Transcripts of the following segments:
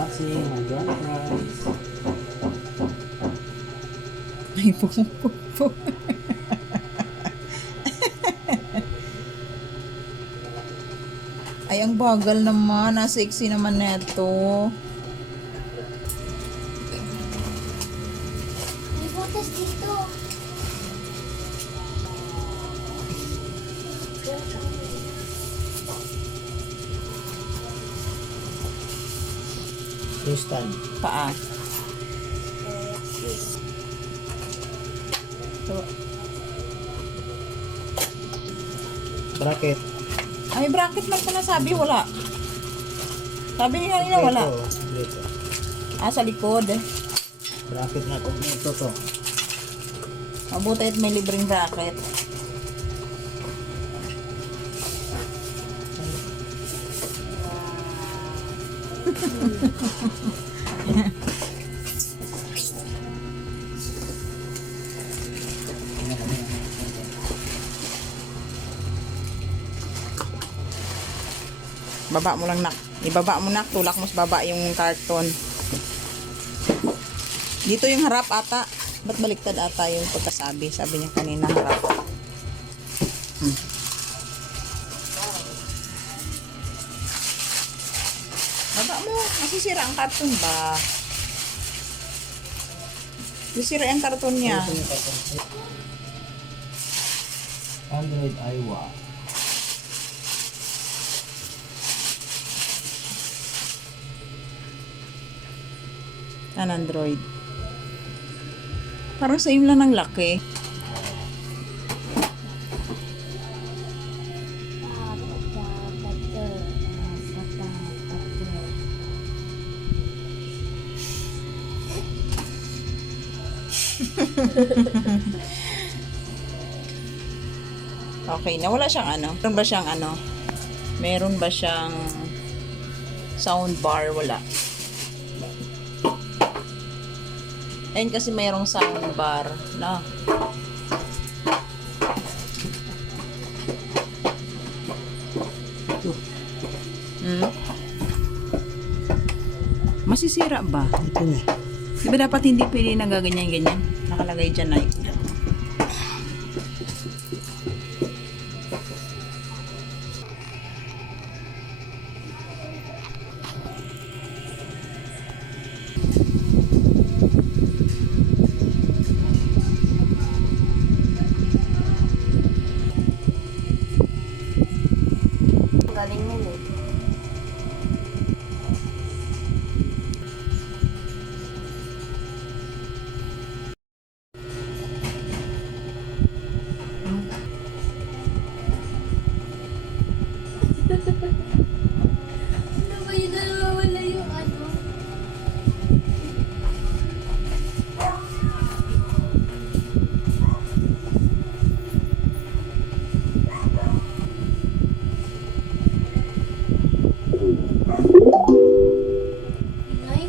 unboxing my dry fries. Ay, po. Ay, ang bagal naman. Sexy naman neto. May butas dito. Tristan. Paa. Bracket. Ay, bracket man ko nasabi. Wala. Sabi niya kanina wala. Dito. Sa likod. Bracket nga pag ito to. Mabuti at may libreng bracket. Baba mo lang nak. Ibaba mo nak. Tulak mo sa baba yung karton. Dito yung harap ata. Ba't baliktad ata yung pagkasabi? Sabi niya kanina harap. Baba mo. Masisira ang karton ba? Masisira ang karton niya. Android Iowa. An Android. Parang same lang ng laki. Okay, nawala siyang ano? Meron ba siyang ano? Meron ba siyang sound bar? Wala. Ayun kasi mayroong sound bar na. Masisira ba? Ito na. Di ba dapat hindi pwede nagaganyan-ganyan? Nakalagay dyan ay. Galing mo eh. Ano ba yun? Nawawala yung ano? Inay?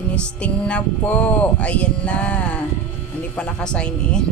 Tinisting na po. Ayan na. Hindi pa naka-sign in.